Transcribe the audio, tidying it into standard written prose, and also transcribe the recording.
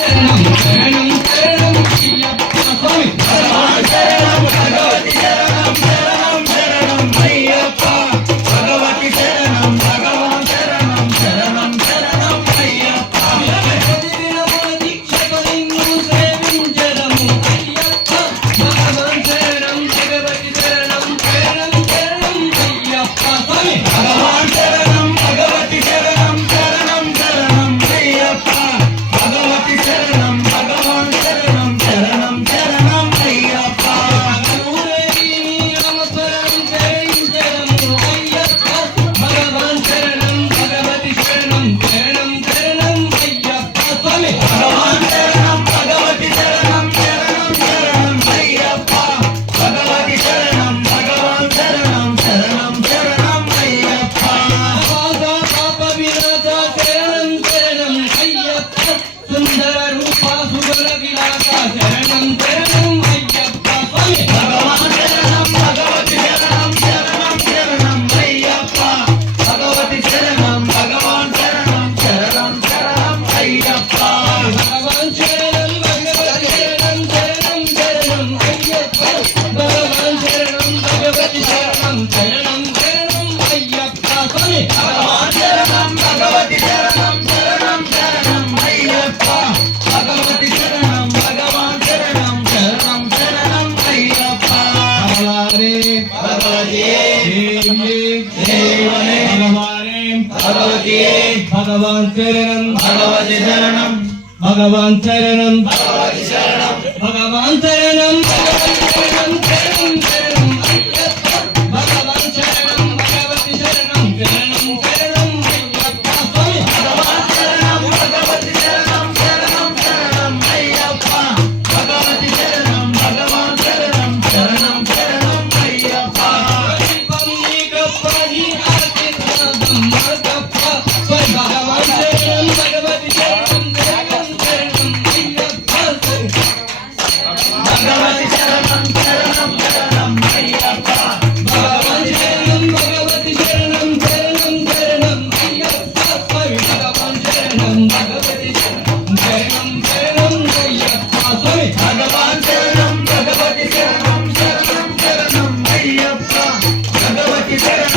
भगवान शरणं भगवती शरणं भगवान शरणं भगवती शरणं भगवान शरणं भगवती शरणं शरणं शरणं भगवान शरणं भगवती शरणं शरणं शरणं अय्यप्पा स्वामी भगवान शरणं भगवती शरणं शरणं शरणं अय्यप्पा भगवती शरणं भगवान शरणं शरणं शरणं अय्यप्पा पन्नी गप्पनी आरती धम्मा गप्पा भगवान शरणं भगवती शरणं शरणं शरणं अय्यप्पा भगवती शरणं शरणं शरणं अय्यप्पा भगवान शरणं भगवती शरणं शरणं शरणं अय्यप्पा स्वामी भगवान शरणं भगवती शरणं शरणं शरणं अय्यप्पा स्वामी भगवान शरणं भगवती शरणं शरणं शरणं अय्यप्पा भगवती शरणं